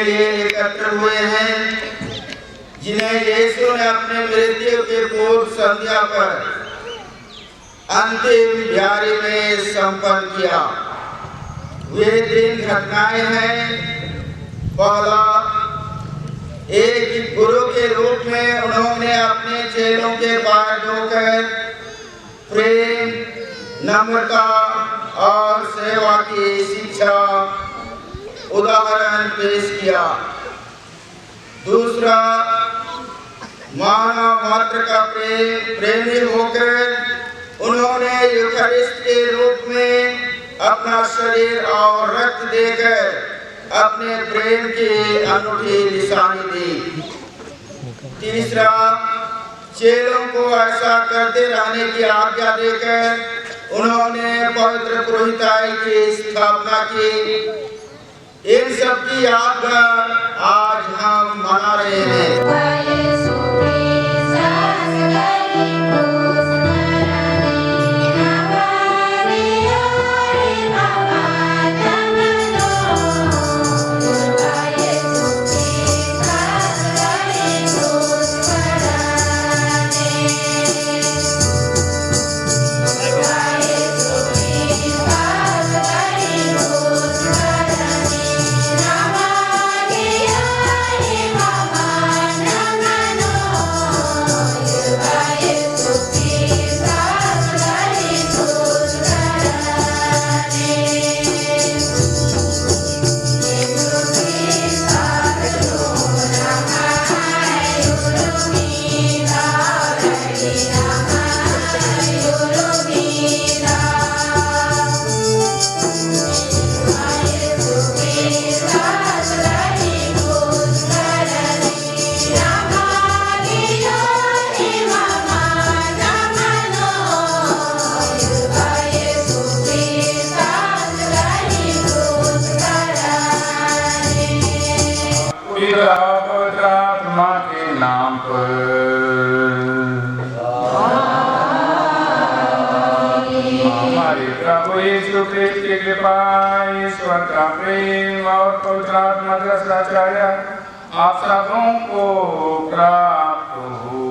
ये एकत्र हुए हैं जिन्हें यीशु ने अपने मृत्यु के पूर्व संध्या पर अंतिम ब्यारी में संपन्न किया। वे तीन घटनाएं हैं। पहला, एक गुरु के रूप में उन्होंने अपने चेलों के पैर धोकर प्रेम, नम्रता और सेवा की शिक्षा उदाहरण पेश किया। दूसरा, मानव मात्र का प्रेमी होकर उन्होंने यूकरिस्ट के रूप में अपना शरीर और रक्त देकर अपने प्रेम की अनूठी निशानी दी। तीसरा, चेलों को ऐसा करते रहने की आज्ञा देकर उन्होंने पवित्र पुरोहिताई की स्थापना की। इन सब की यादगार आज हम मना रहे हैं। ईश्वर का प्रेम और पवित्र आत्मा का साचार्य आप सबों को प्राप्त हो।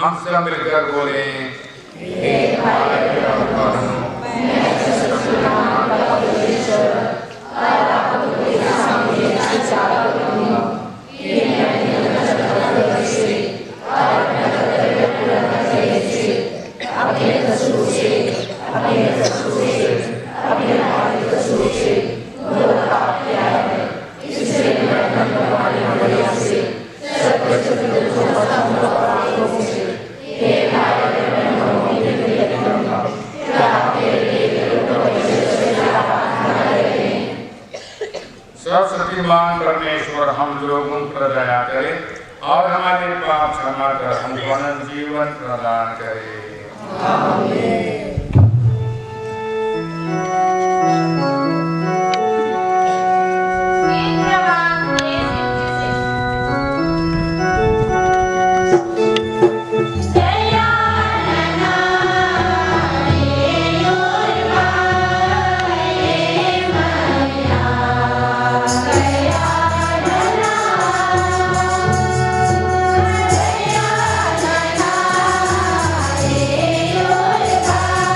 हम सब मिलकर बोले, सर्वशक्तिमान परमेश्वर हम लोगों पर दया करे और हमारे पाप क्षमा कर हमको अनंत जीवन प्रदान करे। आमीन। Bye.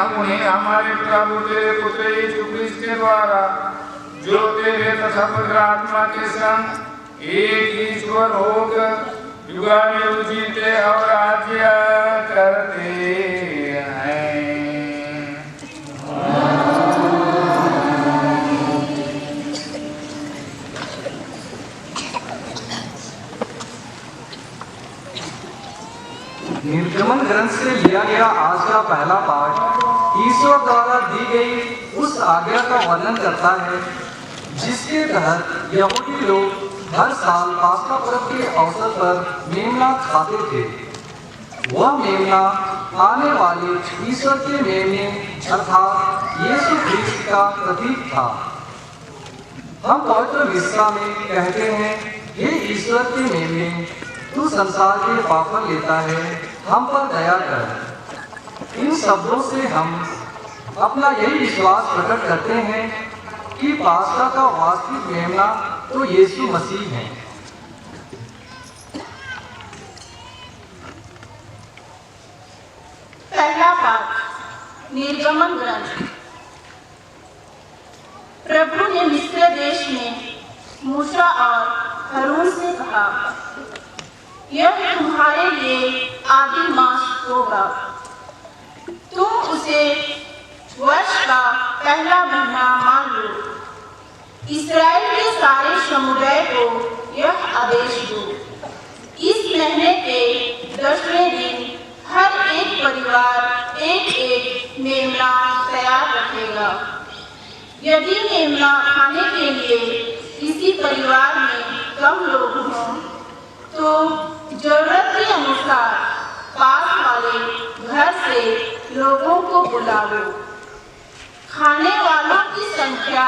हम उन्हें हमारे प्रभु तेरे पुत्र यीशु क्रिस्त के द्वारा जो तेरे तथा पवित्र आत्मा के संग एक ईश्वर होकर युगानुयुग जीते और राज्य करते हैं। निर्गमन ग्रंथ से लिया गया आज का पहला पाठ ईश्वर द्वारा दी गई उस आज्ञा का वर्णन करता है जिसके तहत यहूदी लोग हर साल पास्का पर्व के अवसर पर मेमना खाते थे। वह मेमना आने वाले ईश्वर के मेमने अर्थात यीशु ख्रिस्त का प्रतीक था। हम पवित्र मिस्सा में कहते हैं, हे ईश्वर के मेमने, तू संसार के पाप लेता है, हम पर दया कर। इन शब्दों से हम अपना यही विश्वास प्रकट करते हैं कि पास्का का वास्तविक मेमना तो यीशु मसीह है। पहला पाठ निर्गमन ग्रंथ। प्रभु ने मिस्र देश में मूसा और हारून से कहा, यह तुम्हारे लिए आदि मास होगा। तुम उसे वर्ष का पहला महीना मान लो। इस्राएल के सारे समुदाय को यह आदेश दो, इस महीने के 10वें दिन हर एक परिवार एक एक मेमना तैयार रखेगा। यदि मेमना खाने के लिए किसी परिवार में कम लोग हों तो जरूरत के अनुसार पास वाले घर से लोगों को बुला लो। खाने वालों की संख्या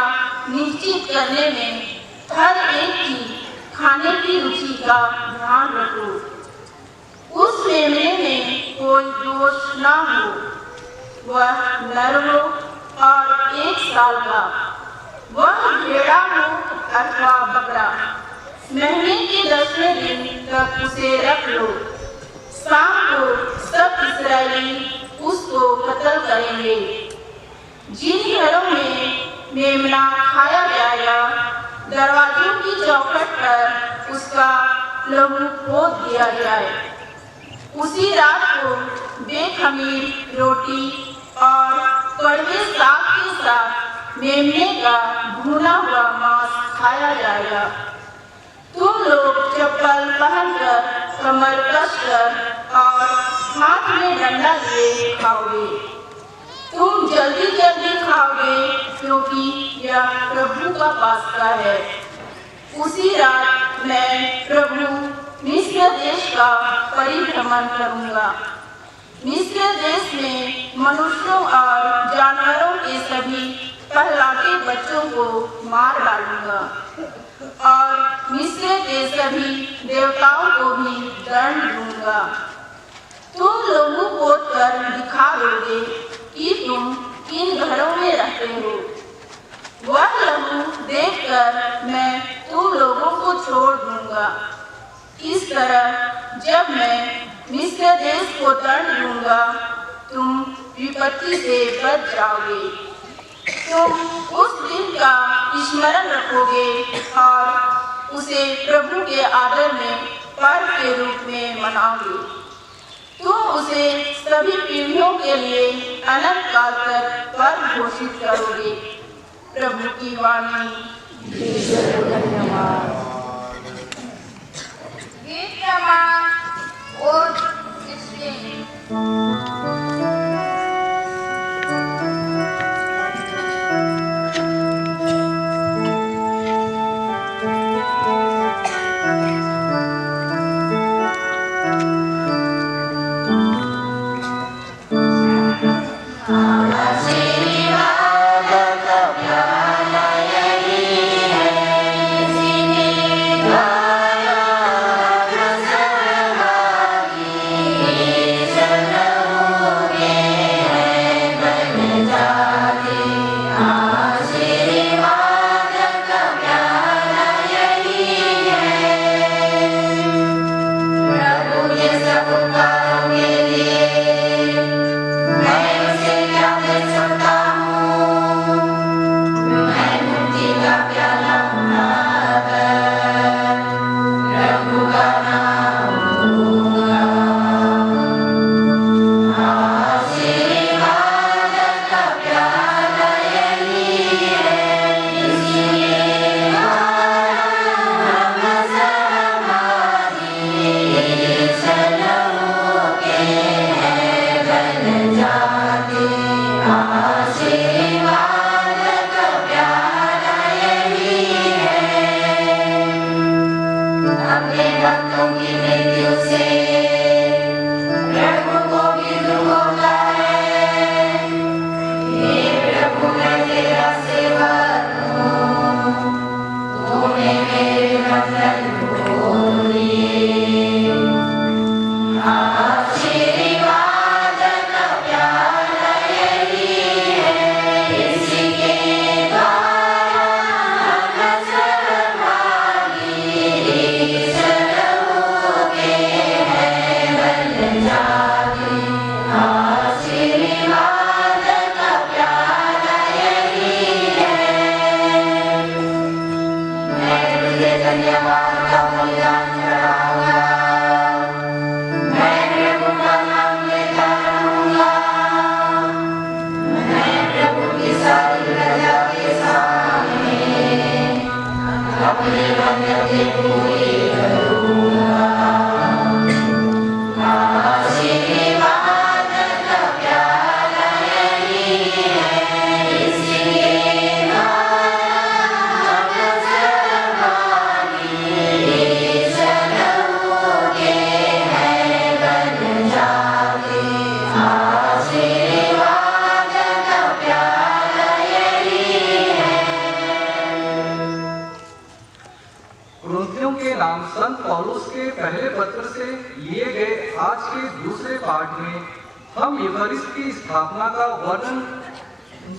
निश्चित करने में हर एक की खाने की रुचि का ध्यान रखो। उस मेमने में कोई दोष न हो, वह नर हो और 1 साल का, वह भेड़ा हो अथवा बकरा। महीने के 10वें दिन तक उसे रख लो। शाम को सब इस्राएली उसको कत्ल करेंगे। जिन घरों में मेमना खाया जाएगा, दरवाजों की चौखट पर उसका लहू पोत दिया जाए। उसी रात को बेखमीर रोटी और कड़वे साग के साथ मेमने का भुना हुआ मांस खाया जाएगा। तुम लोग चप्पल पहनकर, कमर कसकर और हाथ में डंडा लिए खाओगे। तुम जल्दी जल्दी खाओगे क्योंकि यह प्रभु का पास्का है। उसी रात मैं प्रभु मिस्र देश का परिभ्रमण करूंगा। मिस्र देश में मनुष्यों और जानवरों के सभी पहलाते बच्चों को मार डालूंगा और मिस्र के सभी देवताओं को भी दंड दूंगा। तुम लोगों को कर दिखा दोगे कि तुम किन घरों में रहते हो। वह लहू देखकर मैं तुम लोगों को छोड़ दूंगा। इस तरह जब मैं मिस्र देश को दंड दूंगा, तुम विपत्ति से बच जाओगे। तुम उस दिन का स्मरण रखोगे और उसे प्रभु के आदर में पर्व के रूप में मनाओगे। तुम उसे सभी पीढ़ियों के लिए अनंत काल तक पर्व घोषित करोगे। प्रभु की वाणी। गीत क्रमांक और 16। प्राणों की मृत्यु से प्रभु को भी दुख होता है। हे प्रभु, मैं तेरा सेवक हूँ, तूने मेरे बंधन खोल दिए। आशीर्वाद का प्याला यही है, इसी के द्वारा हम सर्वभागी ईश्वर के हैं बन जाते। आशीर्वाद का प्याला यही है। मैं तुझे धन्यवाद का बलिदान चढ़ाऊंगा, मैं प्रभु का नाम लेता रहूंगा। मैं प्रभु की सारी प्रजा के सामने अपनी बंधन पूरी करूंगा। आशीर्वाद का प्याला यही है, इसी के द्वारा हम सर्वभागी ईश्वर के हैं बन जाते। आशीर्वाद का प्याला यही है। कुरिन्थियों के नाम संत पौलुस के पहले पत्र से लिए गए आज के दूसरे पाठ में हम यूखरिस्ट की स्थापना का वर्णन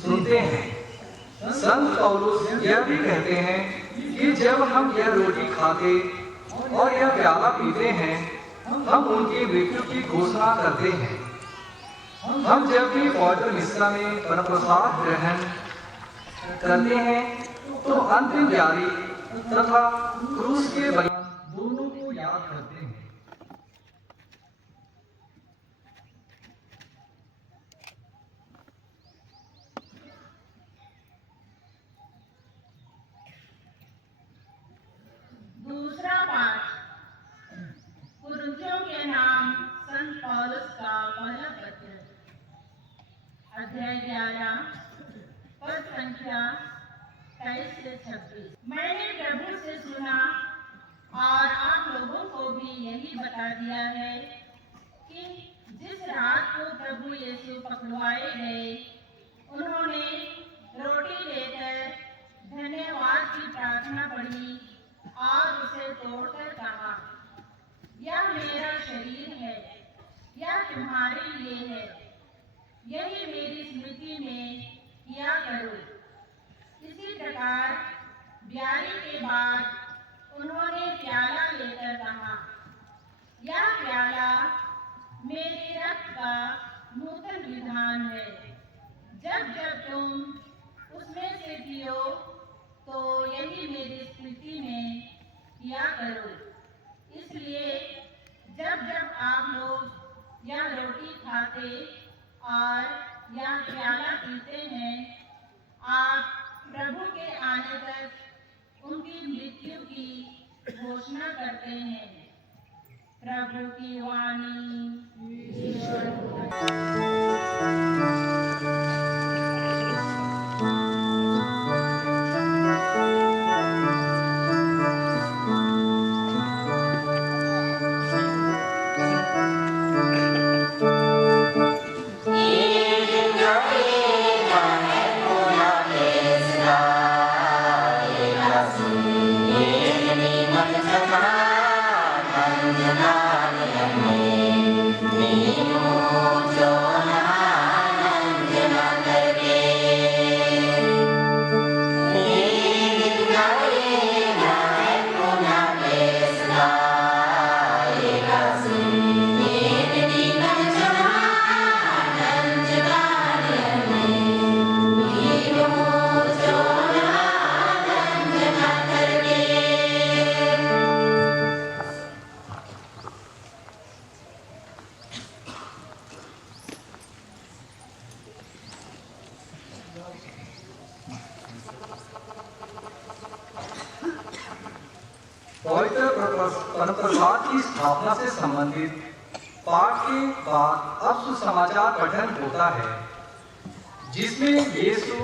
सुनते हैं। संत पौलुस यह भी कहते हैं कि जब हम यह रोटी खाते और यह प्याला पीते हैं, हम उनकी मृत्यु की घोषणा करते हैं। हम जब भी पवित्र मिस्सा में परमप्रसाद ग्रहण करते हैं तो अंतिम यारी तथा क्रूस के बलिदान दोनों को याद करते हैं। दूसरा पाठ कुरिन्थियों के नाम संत पौलुस का पहला पत्र, अध्याय 11, पद संख्या 23 से 26। मैंने प्रभु से सुना और आप लोगों को भी यही बता दिया है कि जिस रात को प्रभु यीशु पकड़वाए गए, उन्होंने रोटी लेकर धन्यवाद की प्रार्थना पढ़ी और उसे तोड़कर कहा, यह मेरा शरीर है, यह तुम्हारे लिए है, यही मेरी स्मृति में किया करो। इसी प्रकार ब्यारी के बाद उन्होंने प्याला लेकर कहा, यह प्याला मेरे रक्त का नूतन विधान है। जब जब तुम उसमें से पियो तो यही मेरी स्मृति में किया करो। इसलिए जब जब आप लोग यह रोटी खाते और यह प्याला पीते हैं, आप प्रभु के आने तक उनकी मृत्यु की घोषणा करते हैं। प्रभु की वाणी। पवित्र परमप्रसाद की स्थापना से संबंधित पाठ के बाद अब सुसमाचार पठन होता है, जिसमें यीशु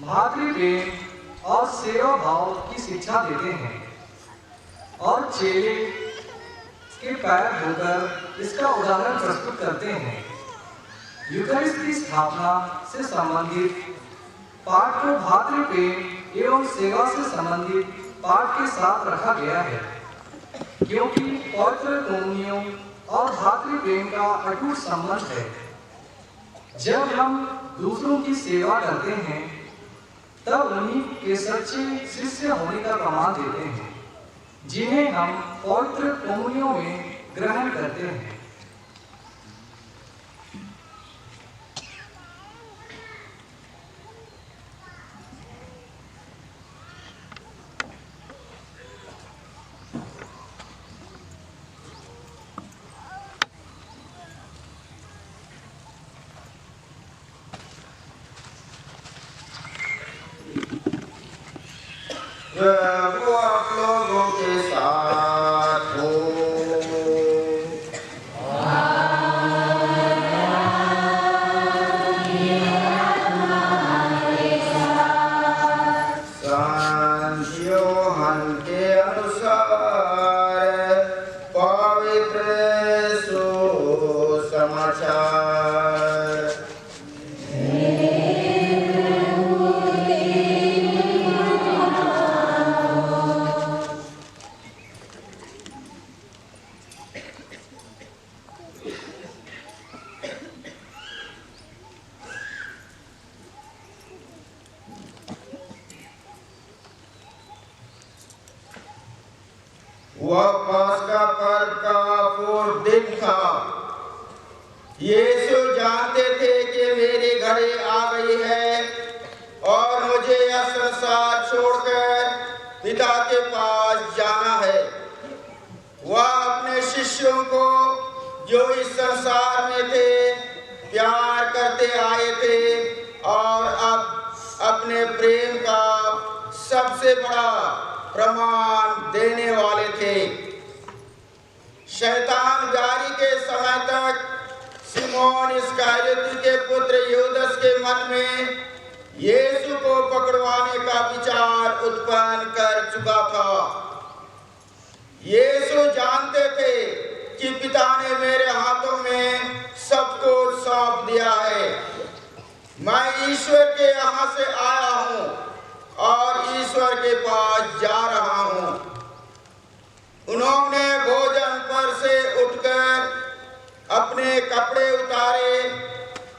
भातृ प्रेम और सेवा भाव की शिक्षा देते हैं और चेले के पैर धोकर इसका उदाहरण प्रस्तुत करते हैं। यूकरिस्ट की स्थापना से संबंधित पाठ को भातृ प्रेम एवं सेवा से संबंधित पाठ के साथ रखा गया है, क्योंकि पवित्र कम्युनियों और भातृ प्रेम का अटूट संबंध है। जब हम दूसरों की सेवा करते हैं तब उन्हीं के सच्चे शिष्य होने का प्रमाण देते हैं, जिन्हें हम पवित्र कम्युनियों में ग्रहण करते हैं। प्रभु आप लोगों के साथ हो। संत यूहन्ना के अनुसार पवित्र सुसमाचार। वह पास्का पर्व का पूर्व दिन था। यीशु जानते थे कि मेरी घड़ी आ गई है और मुझे यह संसार छोड़कर पिता के पास जाना है। वह अपने शिष्यों को जो इस संसार में थे प्यार करते आए थे और अब अपने प्रेम का सबसे बड़ा प्रमाण देने वाले थे। शैतान जारी के समय तक सिमोन इस्करियोती के पुत्र यूदास के मन में यीशु को पकड़वाने का विचार उत्पन्न कर चुका था। यीशु जानते थे कि पिता ने मेरे हाथों में सब कुछ सौंप दिया है। मैं ईश्वर के यहाँ से आया हूँ और ईश्वर के पास जा रहा हूँ। उन्होंने भोजन पर से उठकर अपने कपड़े उतारे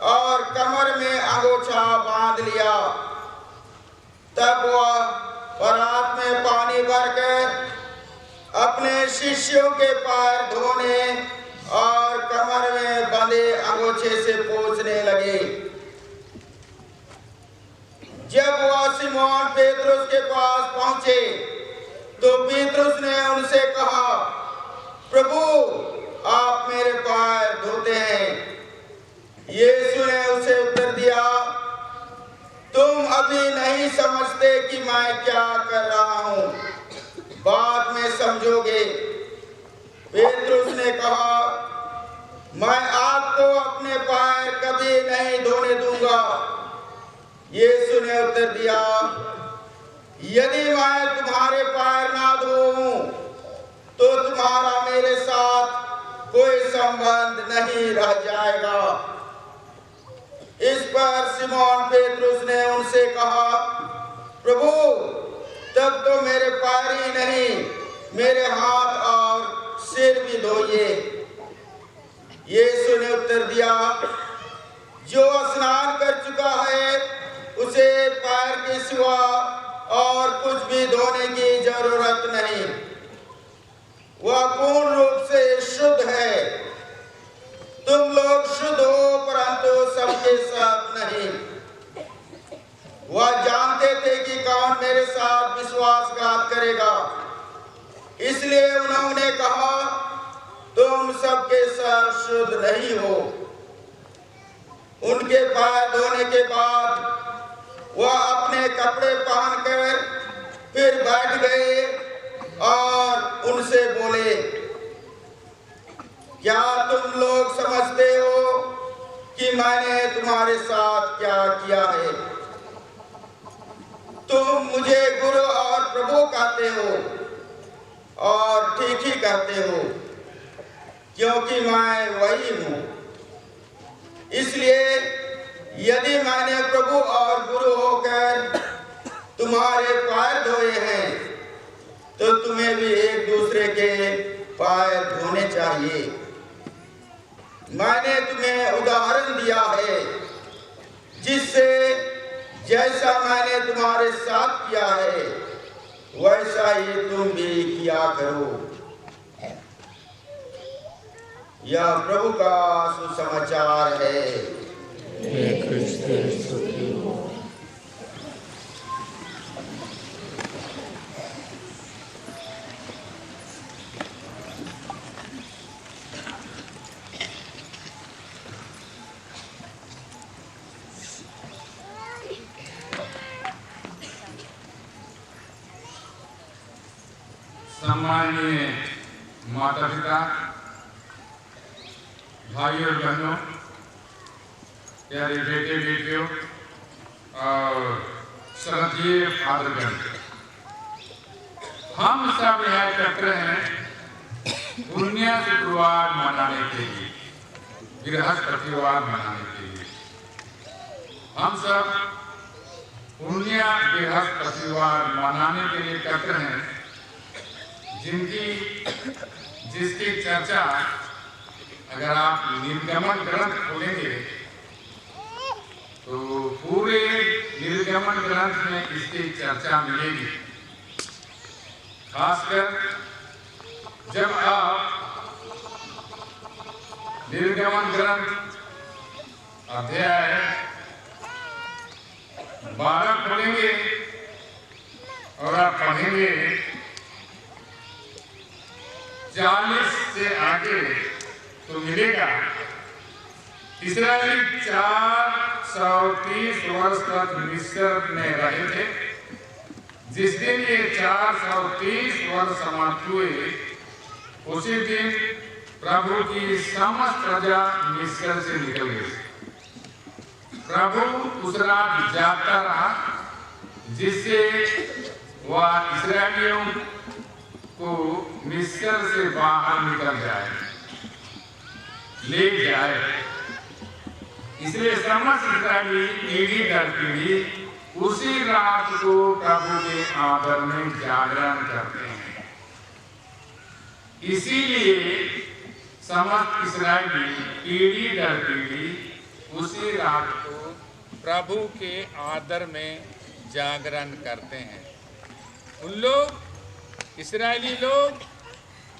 और कमर में अंगोछा बांध लिया। तब वह परात में पानी भरकर अपने शिष्यों के पैर धोने और कमर में बंधे अंगोछे से पोंछने लगे। जब वह सिमोन पेतरुस के पास पहुंचे तो पेतरुस ने उनसे कहा, प्रभु आप मेरे पैर धोते हैं। यीशु ने उसे उत्तर दिया, तुम अभी नहीं समझते कि मैं क्या कर रहा हूँ, बाद में समझोगे। पेतरुस ने कहा, मैं आपको अपने पैर कभी नहीं धोने दूंगा। यीशु ने उत्तर दिया, यदि मैं तुम्हारे पैर ना धोऊं तो तुम्हारा मेरे साथ कोई संबंध नहीं रह जाएगा। इस पर सिमोन पेतरुस ने उनसे कहा, प्रभु तब तो मेरे पैर ही नहीं मेरे हाथ और सिर भी धोइए। यीशु ने उत्तर दिया, जो स्नान कर चुका है उसे पैर के सिवा और कुछ भी धोने की जरूरत नहीं। वह पूर्ण रूप से शुद्ध है। तुम लोग शुद्ध हो परंतु सबके सब नहीं। वह जानते थे कि कौन मेरे साथ विश्वासघात करेगा, इसलिए उन्होंने कहा, तुम सबके सब शुद्ध नहीं हो। उनके पैर धोने के बाद वह अपने कपड़े पहनकर फिर बैठ गए और उनसे बोले, क्या तुम लोग समझते हो कि मैंने तुम्हारे साथ क्या किया है? तुम मुझे गुरु और प्रभु कहते हो और ठीक ही कहते हो, क्योंकि मैं वही हूँ। इसलिए यदि मैंने प्रभु और गुरु होकर तुम्हारे पैर धोए हैं, तो तुम्हें भी एक दूसरे के पैर धोने चाहिए। मैंने तुम्हें उदाहरण दिया है, जिससे जैसा मैंने तुम्हारे साथ किया है वैसा ही तुम भी किया करो। यह प्रभु का सुसमाचार है। सम्माननीय माता पिता, भाइयों और बहनों, प्यारे बेटे बेटियों और श्रद्धेय फादरगण, हम सब यहाँ एकत्र हैं पुण्य शुक्रवार मनाने के लिए, बृहस्पतिवार मनाने के लिए। हम सब पुण्य बृहस्पतिवार मनाने के लिए एकत्र हैं, जिसकी चर्चा अगर आप निर्गमन ग्रंथ खोलेंगे तो पूरे निर्गमन ग्रंथ में इसकी चर्चा मिलेगी। खासकर जब आप निर्गमन ग्रंथ अध्याय 12 खोलेंगे और आप पढ़ेंगे 40 से आगे, तो मिलेगा इस्राएली 430 वर्ष तक मिस्र में रहे थे। जिस दिन ये 430 वर्ष समाप्त हुए, उसी दिन प्रभु की समस्त प्रजा मिस्र से निकल गई। प्रभु उस रात जागता रहा, जिससे वह इस्राएलियों को मिस्र से बाहर निकल जाए, ले जाए। इसलिए समस्त इस्राएली पीढ़ी दर पीढ़ी उसी रात को प्रभु के आदर में जागरण करते हैं। इसीलिए समस्त इस्राएली पीढ़ी दर पीढ़ी उसी रात को प्रभु के आदर में जागरण करते हैं। उन लोग, इस्राएली लोग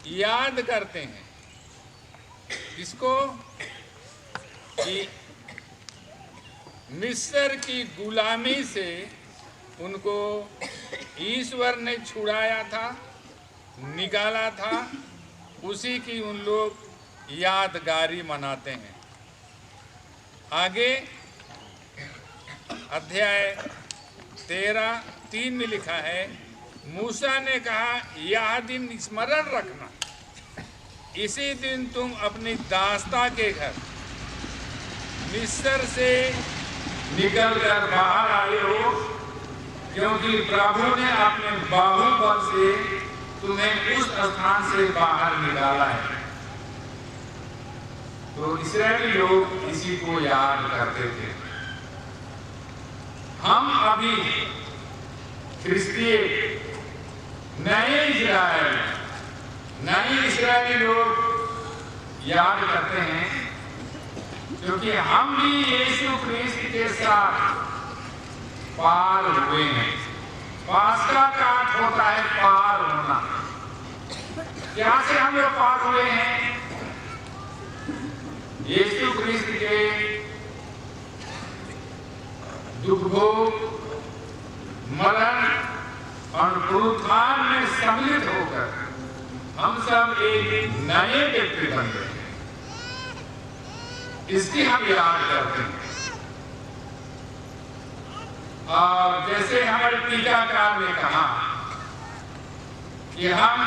याद करते हैं इसको कि मिस्र की गुलामी से उनको ईश्वर ने छुड़ाया था, निकाला था। उसी की उन लोग यादगारी मनाते हैं। आगे अध्याय 13:3 में लिखा है, मूसा ने कहा, यह दिन स्मरण रखना, इसी दिन तुम अपनी दास्ता के घर मिस्र से निकलकर बाहर आए हो, क्योंकि प्रभु ने अपने बाहुबल से तुम्हें उस स्थान से बाहर निकाला है। तो इस्राएली लोग इसी को याद करते थे। हम अभी ख्रिस्तीय नए इस्राएल, नए इस्राएली लोग याद करते हैं, क्योंकि हम भी यीशु ख्रिस्त के साथ पार हुए हैं। पास्का का अर्थ होता है पार होना। क्या से हम लोग पार हुए हैं? यीशु ख्रिस्त के दुख भोग, मरण और पुनरुत्थान में सम्मिलित होकर हम सब एक नए व्यक्ति बन गए। इसकी हम याद करते हैं। और जैसे हमारे टीकाकार ने कहा कि हम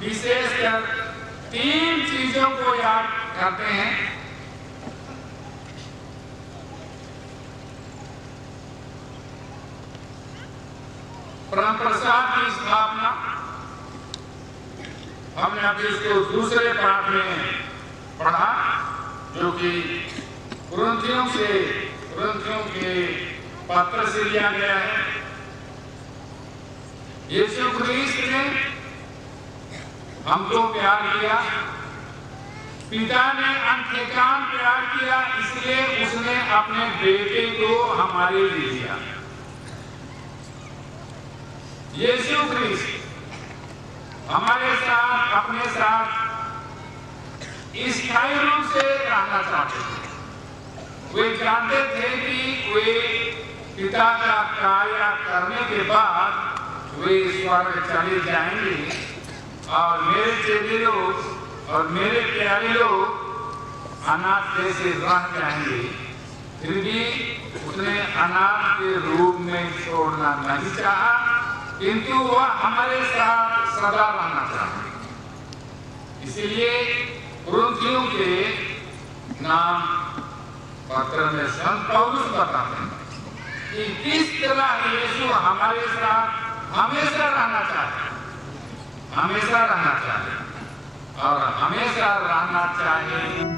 विशेषकर 3 चीजों को याद करते हैं। परम प्रसाद की स्थापना, हमने अभी इसको दूसरे पाठ में पढ़ा, जो कि कुरिन्थियों के पत्र से लिया गया है। यीशु ख्रीस्त ने हमको प्यार किया, पिता ने अंतकाम प्यार किया, इसलिए उसने अपने बेटे को हमारे लिए दिया। यीशु ख्रीस्त हमारे साथ, अपने साथ स्थायी रूप से रहना चाहते थे। वे जानते थे कि वे पिता का कार्य करने के बाद वे स्वर्ग चले जाएंगे और मेरे चेले लोग और मेरे प्यारे लोग अनाथ जैसे रह जाएंगे। फिर भी उसने अनाथ के रूप में छोड़ना नहीं चाहा, किंतु वह हमारे साथ सदा रहना चाहते। इसलिए कुरिन्थियों के नाम पत्र में संत पौलुस बताते हैं कि किस तरह यीशु हमारे साथ हमेशा रहना चाहते और हमेशा रहना चाहिए।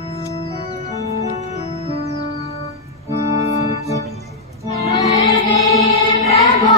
प्रभु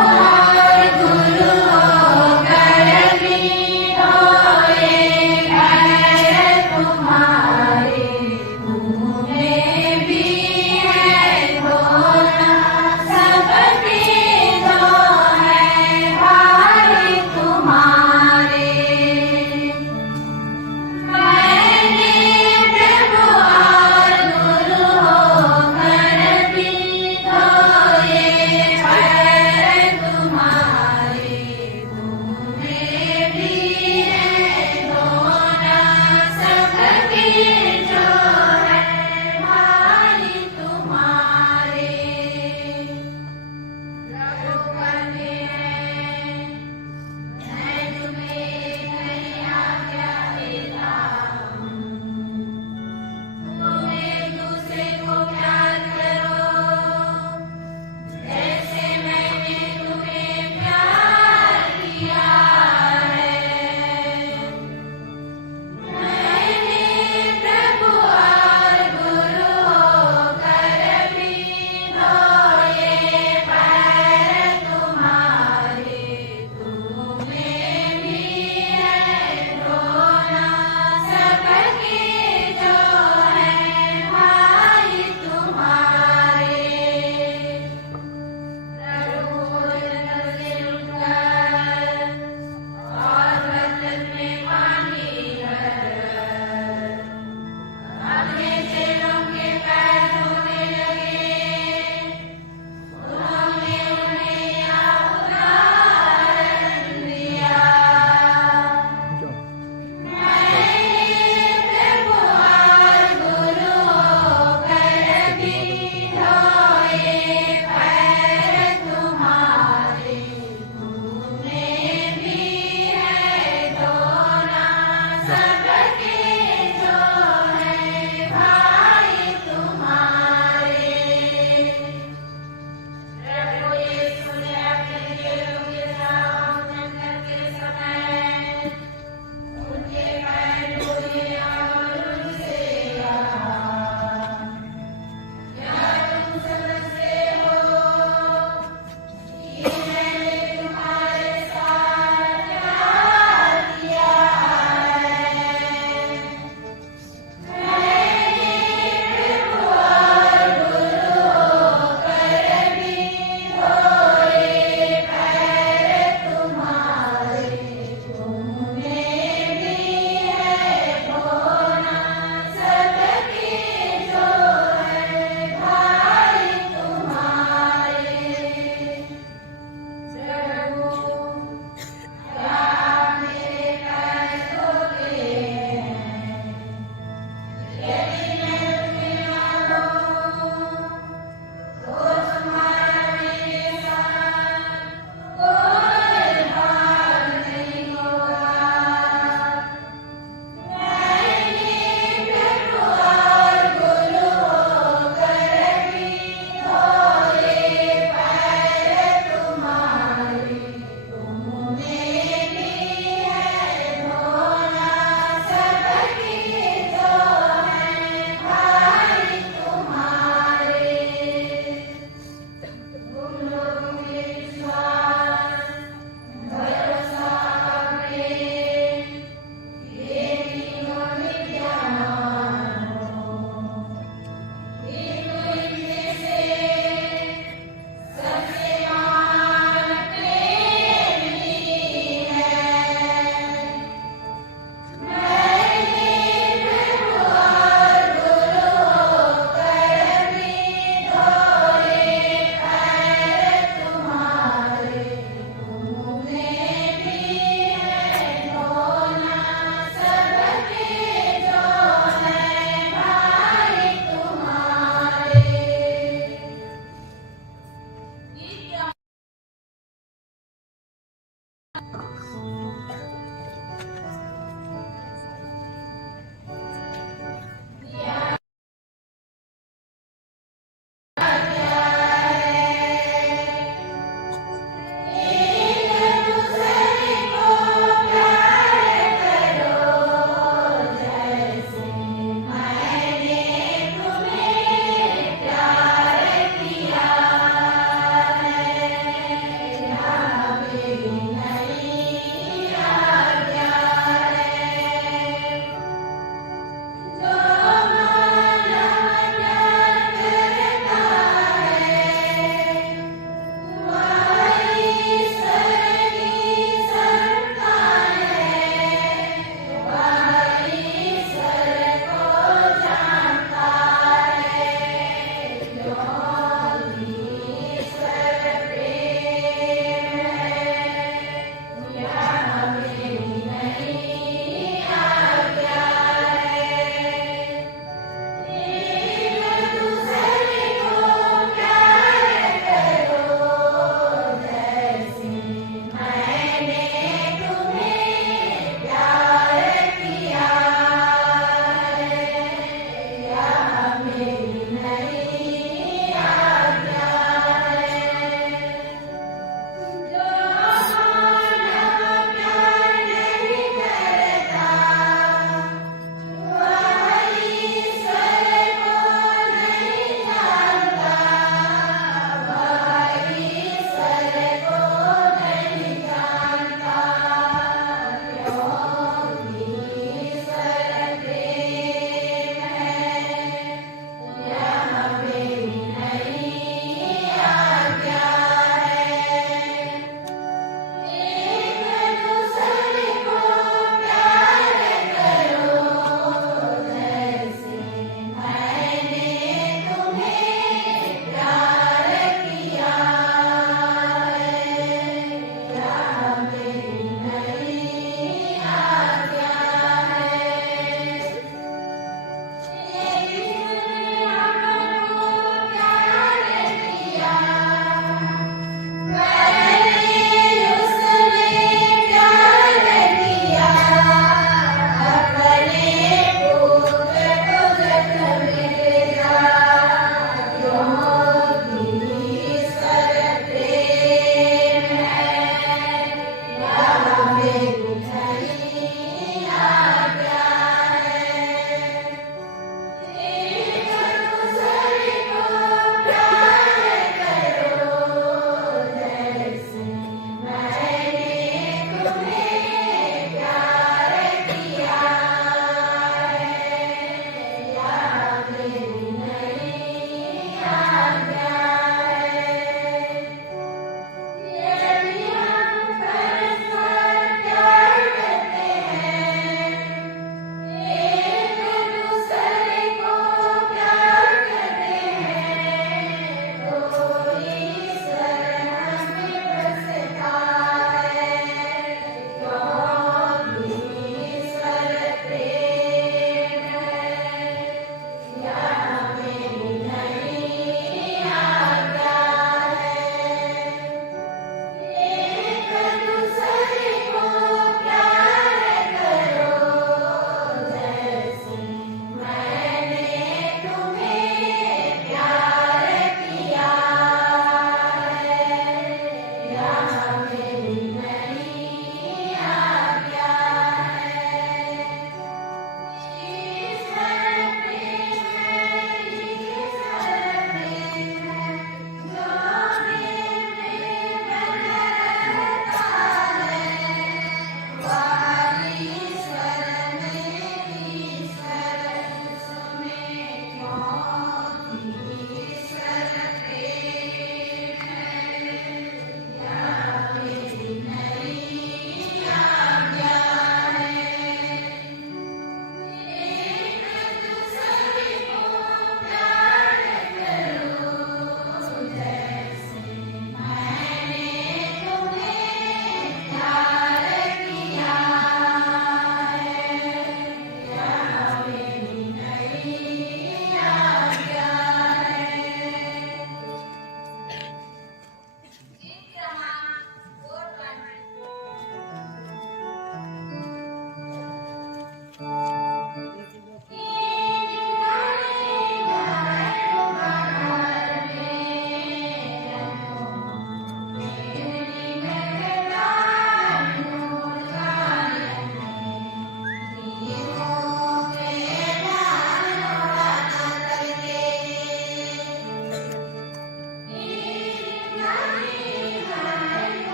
नहीं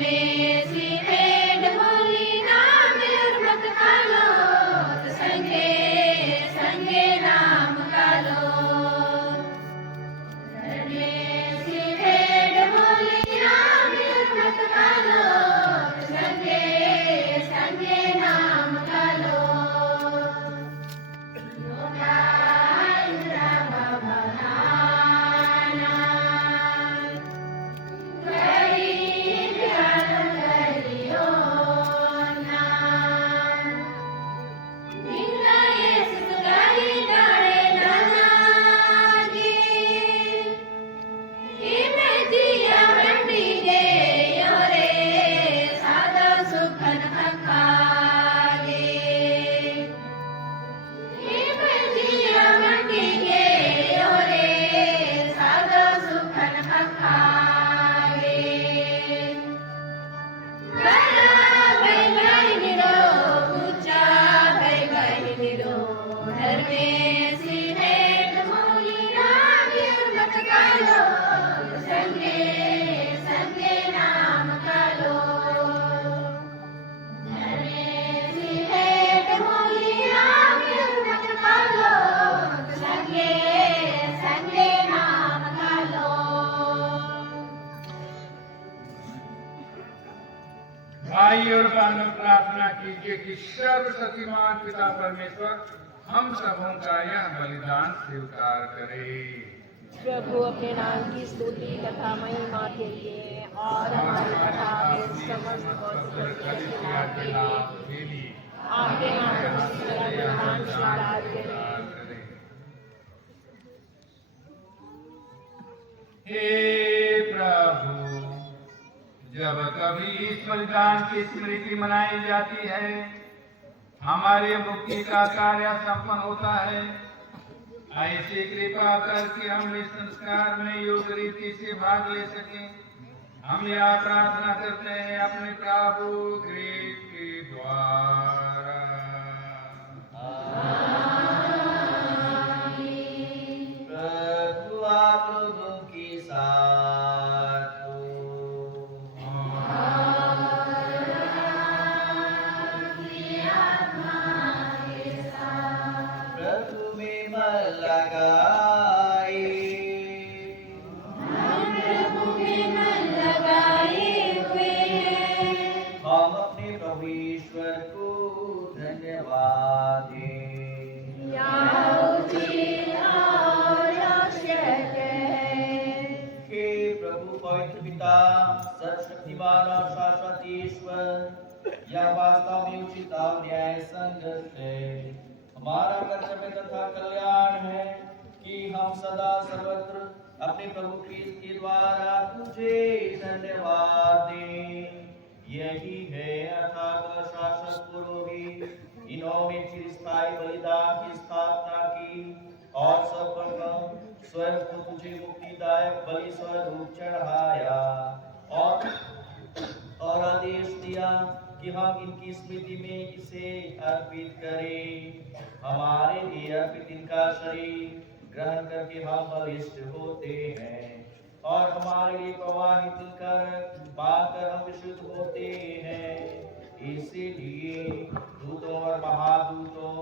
में सीधे ढोली नाम मत कालो तो संगे संगे नाम कालो घर में सीधे ढोली नाम मत कालो तो संगे संगे नाम कालो योगा इंद्रा भवना भाई और बहनों, प्रार्थना कीजिए कि सर्वशक्तिमान पिता परमेश्वर हम सबों का यह बलिदान स्वीकार करे। प्रभु अपने नाम की स्तुति तथा महिमा के लिए और हमारी तथा आपके समस्त कलीसिया के लाभ के लिए आपके नाम से बलिदान स्वीकार करें। हे प्रभु, जब कभी इस बलिदान की स्मृति मनाई जाती है, हमारे मुक्ति का कार्य संपन्न होता है। ऐसी कृपा करके हम इस संस्कार में योग्य रीति से भाग ले सकें। हम यह प्रार्थना करते हैं अपने प्रभु ख्रीष्ट के द्वारा। प्रभु आप लोगों के साथ हो। प्रभु में मन लगाए, प्रभु में मन लगाए हुए हैं। हम अपने प्रभु ईश्वर को धन्यवाद दें। हे प्रभु पवित्र पिता, सर्वशक्तिमान और शाश्वत ईश्वर, यह वास्तव में उचित और न्याय संगत है, हमारा कर्तव्य तथा कल्याण है कि हम सदा सर्वत्र अपने प्रभु ख्रीष्ट के द्वारा तुझे धन्यवाद दें। यही है अर्थात शासक पुरोहित, इन्होंने चिरस्थायी बलिदान की स्थापना की और सर्वप्रथम स्वयं को तुझे मुक्तिदायक बलि स्वरूप चढ़ाया और आदेश दिया कि हम इनकी स्मृति में इसे अर्पित करें। हमारे लिए अर्पित इनका शरीर ग्रहण करके हम बलिष्ठ होते हैं और हमारे लिए प्रवाहित इनका रक्त पाकर हम विशुद्ध होते हैं। इसीलिए दूतों और महादूतों,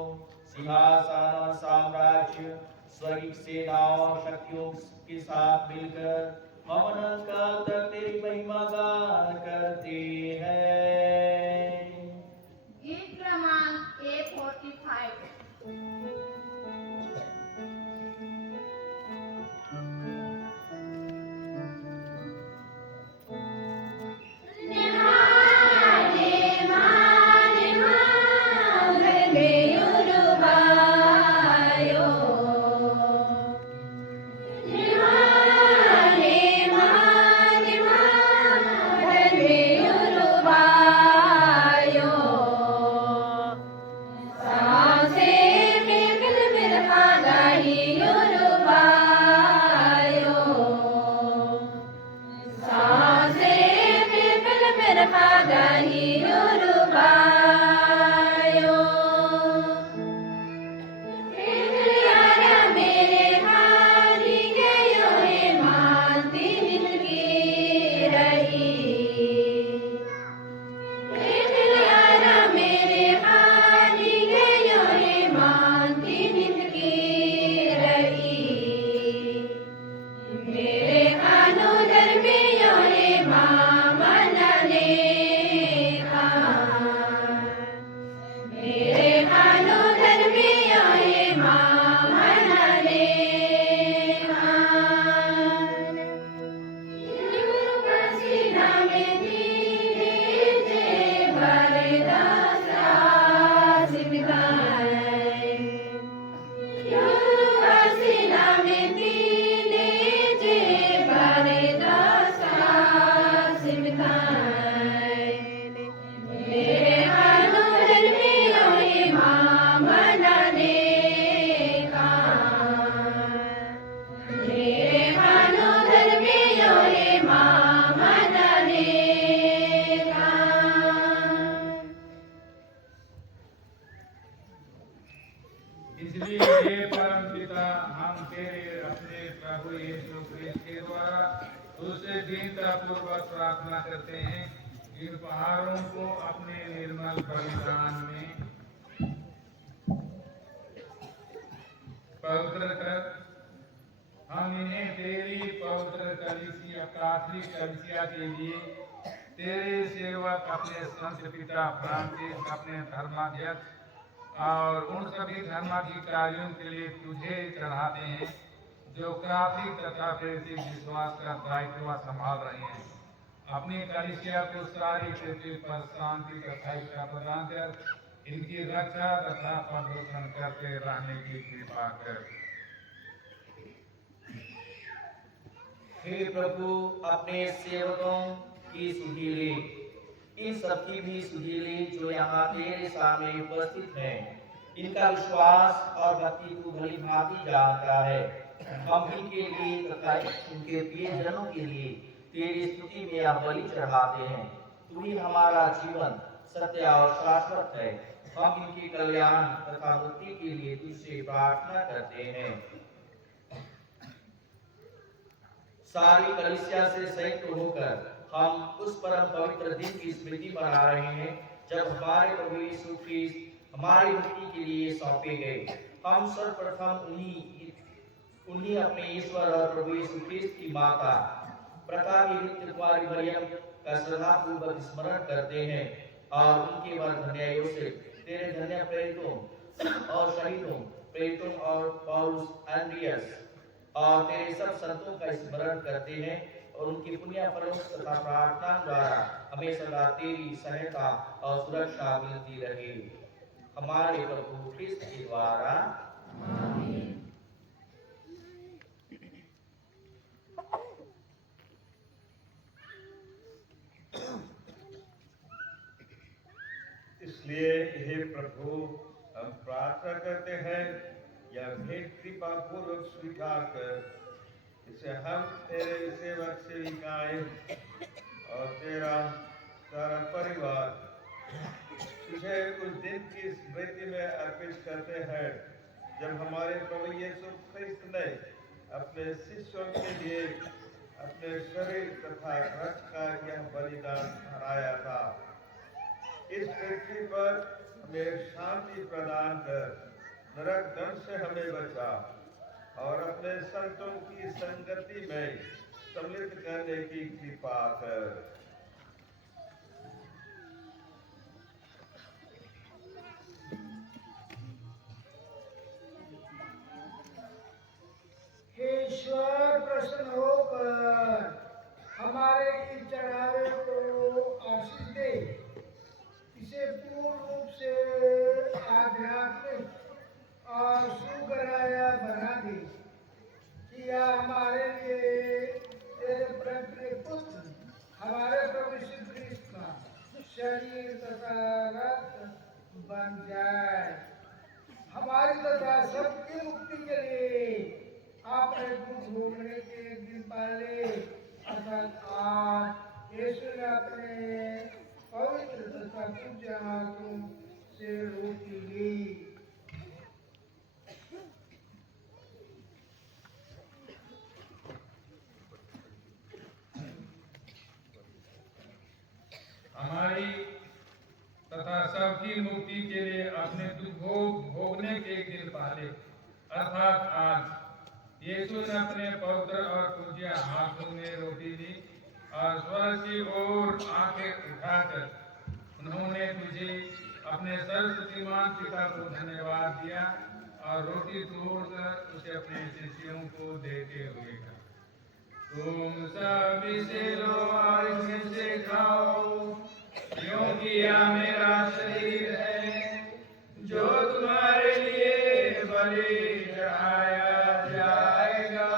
सिंहासन और साम्राज्य, स्वर्गीय सेनाओं और शक्तियों के साथ मिलकर हम अनंत काल तक तेरी महिमा गान करते हैं। गीत क्रमांक 845। Hare हैं इन पहाड़ों को अपने निर्मल बलिदान में पवित्र कर हम इन्हें तेरी पवित्र कलीसिया कैथोलिक कलीसिया के लिए तेरे सेवक अपने संत पिता फ्रांसिस अपने धर्माध्यक्ष और उन सभी धर्माधिकारियों के लिए तुझे चढ़ाते हैं जो कैथोलिक तथा प्रेरित विश्वास का दायित्व संभाल रहे हैं। अपनी कलीसिया को सारी पृथ्वी पर शांति तथा एकता प्रदान कर इनकी रक्षा तथा प्रदर्शन करते रहने की कृपा कर। हे प्रभु, अपने सेवकों की सुधि ले, इन सबकी भी सुधि ले जो यहाँ तेरे सामने उपस्थित हैं। इनका विश्वास और भक्ति तू भली भांति जानता है। हम इनके लिए तथा उनके प्रियजनों के लिए तेरी स्तुति में यह बलि चढ़ाते हैं। तू ही हमारा जीवन सत्य और शाश्वत है। हम इनके कल्याण तथा मुक्ति के लिए तुझसे प्रार्थना करते हैं। सारी कलीसिया से संयुक्त होकर हम उस परम पवित्र दिन की स्मृति मना रहे हैं जब हमारे प्रभु यीशु ख्रीस्त हमारी मुक्ति के लिए सौंपे गए। हम सर्वप्रथम उन्हीं अपने ईश्वर और प्रभु यीशु ख्रीस्त की माता प्रतापी कुमारी मरियम का श्रद्धापूर्वक स्मरण करते हैं और उनके वर धन्य योसेफ, तेरे धन्य प्रेरितों और शहीदों, प्रेरितों और पौलुस, एंड्रियस और तेरे सब संतों का स्मरण करते हैं और उनकी पुण्य फलों तथा प्रार्थना द्वारा हमें सदा तेरी सहायता और सुरक्षा मिलती रहे। हमारे प्रभु ख्रीस्त के द्वारा आमीन। इसलिए हे प्रभु, हम प्रार्थना करते हैं यह भेंट कृपा पूर्वक स्वीकार कर इसे हम तेरे सेवक सेविकाएं और तेरा सारा परिवार तुझे उस दिन की स्मृति में अर्पित करते हैं जब हमारे प्रभु यीशु ख्रीस्त ने अपने शिष्यों के लिए अपने शरीर तथा रक्त का यह बलिदान ठहराया था। इस पृथ्वी पर हमें शांति प्रदान कर, नरक दंड से हमें बचा और अपने संतों की संगति में सम्मिलित करने की कृपा कर। हे ईश्वर, प्रसन्न होकर हमारे इस चढ़ावे को आशीष दे, इसे पूर्ण रूप से आध्यात्मिक और सुगराया बना दे कि यह हमारे लिए तेरे प्रिय पुत्र हमारे प्रभु यीशु ख्रीस्त का शरीर तथा रक्त बन जाए। हमारी तथा सबकी मुक्ति के लिए आपने दुख भोगने के एक दिन पहले अर्थात आज यीशु ने अपने पवित्र तथा पूज्य हाथों से रोटी ली। हमारी तथा सबकी मुक्ति के लिए अपने दुख भोगने के एक दिन पहले अर्थात आज यीशु ने अपने पवित्र और पूज्य हाथों में रोटी ली और स्वर्ग की ओर आंखें उठाकर उन्होंने तुझे अपने सर्वशक्तिमान पिता को धन्यवाद दिया और रोटी तोड़कर उसे अपने शिष्यों को देते हुए कहा, तुम सब इसे लो और इसमें से खाओ, क्योंकि यह मेरा शरीर है जो तुम्हारे लिए बलि चढ़ाया जाएगा।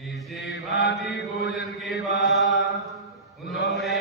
इसी भांति भोजन के बाद उन्होंने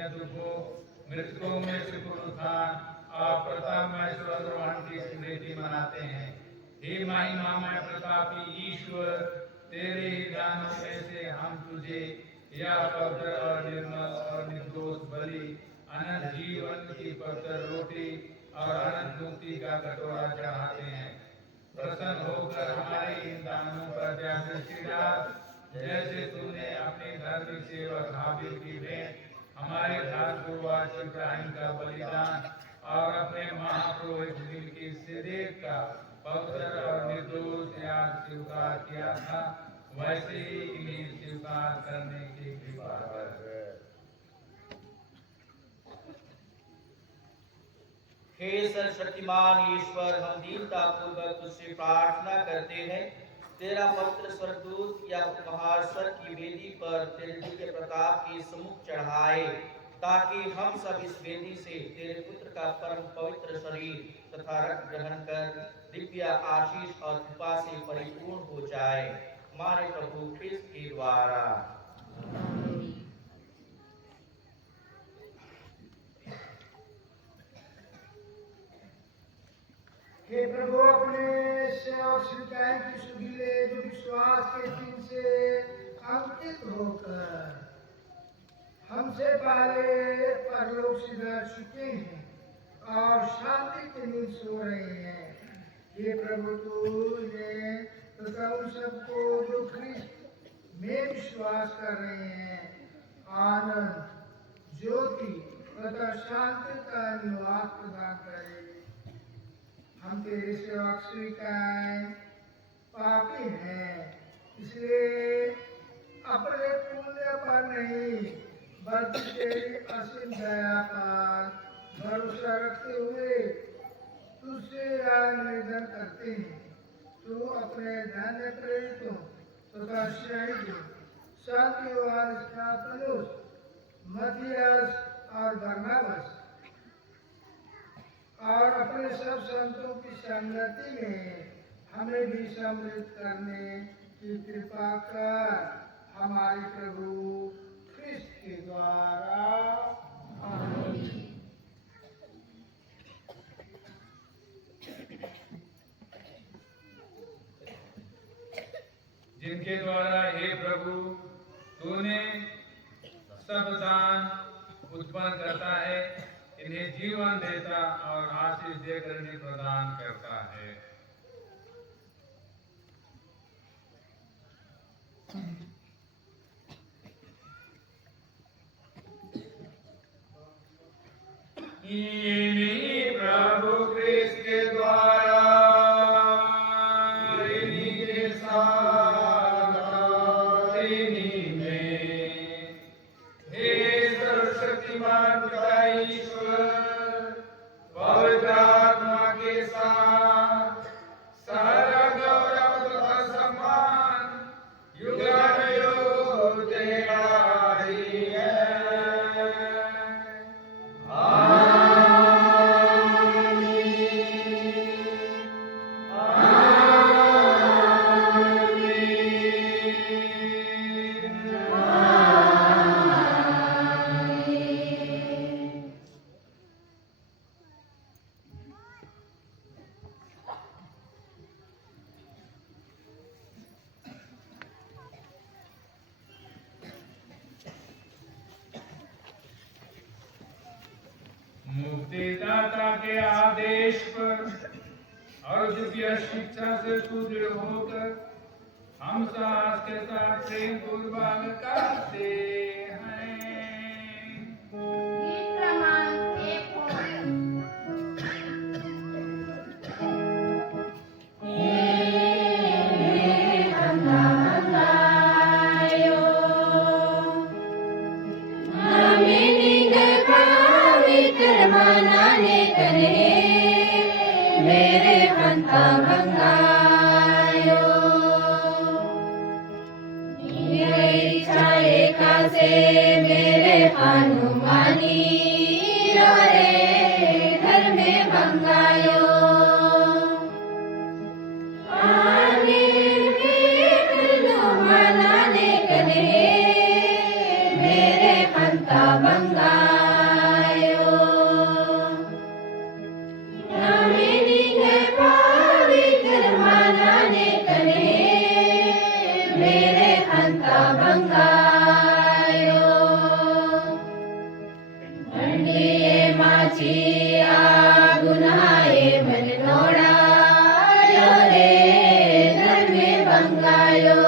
यदु को मृतकों में से पुनरुत्थान और प्रतापमय स्वर्गरोहण की स्मृति मनाते हैं। हे महिमामय प्रतापी ईश्वर, तेरे ही दानों में से हम तुझे यह पवित्र और निर्मल और निर्दोष बलि, अनंत जीवन की पवित्र रोटी और अनंत मुक्ति का कटोरा चढ़ाते हैं। प्रसन्न होकर हमारे इन दानों पर दृष्टि डाल, जैसे तूने अपने धर्मी सेवक हाबिल की भेंट, हमारे पूर्वज इब्राहिम का बलिदान और अपने महापुरोहित मेलकीसेदेक का पवित्र और निर्दोष याग स्वीकार किया था, वैसे ही इन्हें स्वीकार करने की कृपा कर। हे सर्वशक्तिमान ईश्वर, हम दीनता पूर्वक तुझसे प्रार्थना करते हैं, तेरा पवित्र स्वर्गदूत या उपहार स्वर्ग की वेदी पर तेरे दिव्य प्रताप के सम्मुख चढ़ाए, ताकि हम सब इस वेदी से तेरे पुत्र का परम पवित्र शरीर तथा रक्त ग्रहण कर दिव्य आशीष और कृपा से परिपूर्ण हो जाए, हमारे प्रभु क्रिस्त के द्वारा। हे प्रभु, अपने सेवक स्वीकार की सुगीले जो विश्वास के दिन से अंकित होकर हमसे पहले परलोक सिधार चुके हैं और शांति की नींद सो रहे हैं, हे प्रभु तूने तथा उन सबको जो ख्रिस्त में विश्वास कर रहे हैं आनंद, ज्योति तथा शांति का निवास प्रदान करे। हम तेरे सेवक स्वीकार पापी हैं, इसलिए अपने पुण्य पर नहीं बल्कि तेरी असीम दया पर भरोसा रखते हुए तुझसे निवेदन करते हैं, तू अपने धन्य प्रेरितों तथा शहीदों स्तिफनुस, मत्तियास और बरनबास और अपने सब संतों की संगति में हमें भी सम्मिलित करने की कृपा कर, हमारे प्रभु ख्रिस्त के द्वारा। आमीन। जिनके द्वारा हे प्रभु तूने सब दान उत्पन्न करता है, इन्हें जीवन देता और आशीष देकर इन्हें प्रदान करता है। इन्हीं प्रभु क्रिस्त के द्वारा इन्हीं के साथ इन्हीं में हे सर्वशक्तिमान पिता ईश्वर, पवित्र आत्मा के साथ सारा गौरव तथा सम्मान युगानुयुग तेरा ही है। मुक्तिदाता के आदेश पर और दिव्य शिक्षा से सुदृढ़ होकर हम सास के साथ प्रेम पूर्वक करते हैं। मेरे हंता भंगायो इच्छा एका से मेरे हनुमानी रे घर में भंगायो मनाने करे मेरे हंता भंगा माचिया गुनाए भलनोड़ा यो रे धर्म बंगायो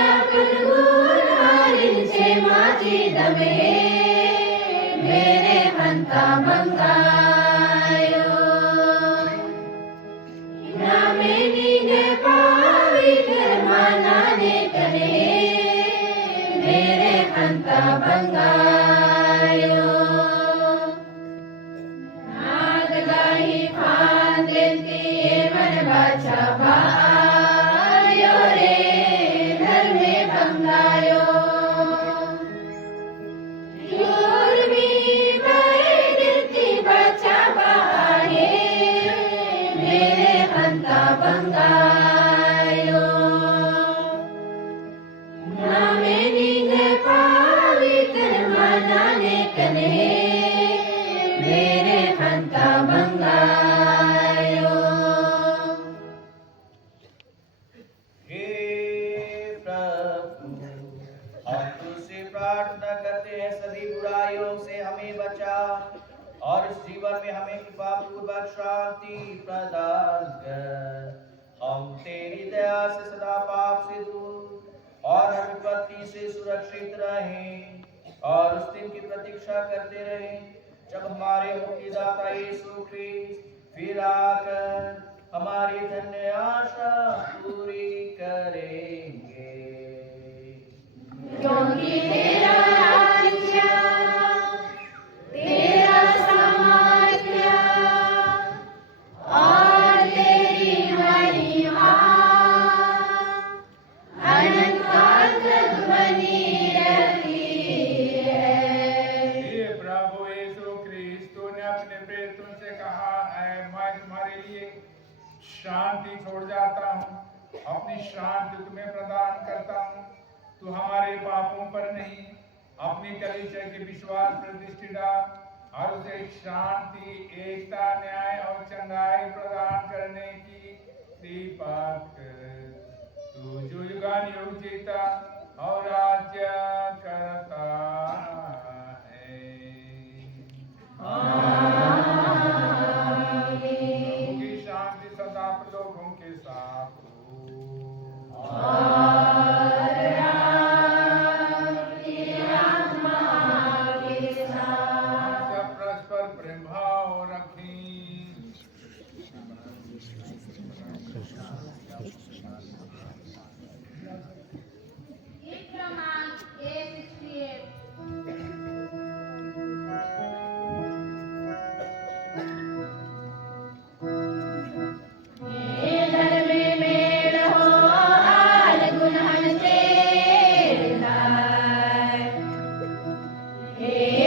अपन गुनारिन से माची दमे मेरे हंता बंगायो नामे नीगे पावित्र मानाने कने मेरे हंता बंगायो नाद गाही फांदेती मन बाचा भायो रे धर्म बंगायो योरमी बाई दिलती बाचा बाहे मेरे हंता बंगायो नामे नीगे पावित्र मानाने कने मेरे हंता बंगायो हे प्रभु, हम तुझसे प्रार्थना करते हैं सभी बुराइयों से हमें बचा और इस जीवन में हमें कृपा पूर्वक शांति प्रदान कर। हम तेरी दया से सदा पाप से दूर और हर विपत्ति से सुरक्षित रहें और उस दिन की प्रतीक्षा करते रहें जब हमारे मुक्तिदाता यीशु ख्रिस्त फिर आकर हमारी धन्य आशा पूरी करेंगे। क्योंकि तेरा राज्य तेरा सामर्थ्य और तेरी महिमा अनंत काल तक बनी रहती है। हे प्रभु यीशु ख्रिस्त, तूने अपने प्रेरितों से कहा है, मैं तुम्हारे लिए शांति छोड़ जाता हूँ, अपनी शांति तुम्हें प्रदान करता हूँ। तू हमारे पापों पर नहीं, अपनी कलीसिया के विश्वास पर दृष्टि डाल और उसे शांति, एकता, न्याय और चंगाई प्रदान करने की कृपा कर। तू जो युगानुयुग जीता और राज्य करता है। प्रभु की शांति सदा लोगों के साथ हो। सब परस्पर प्रेम भाव रखें। हे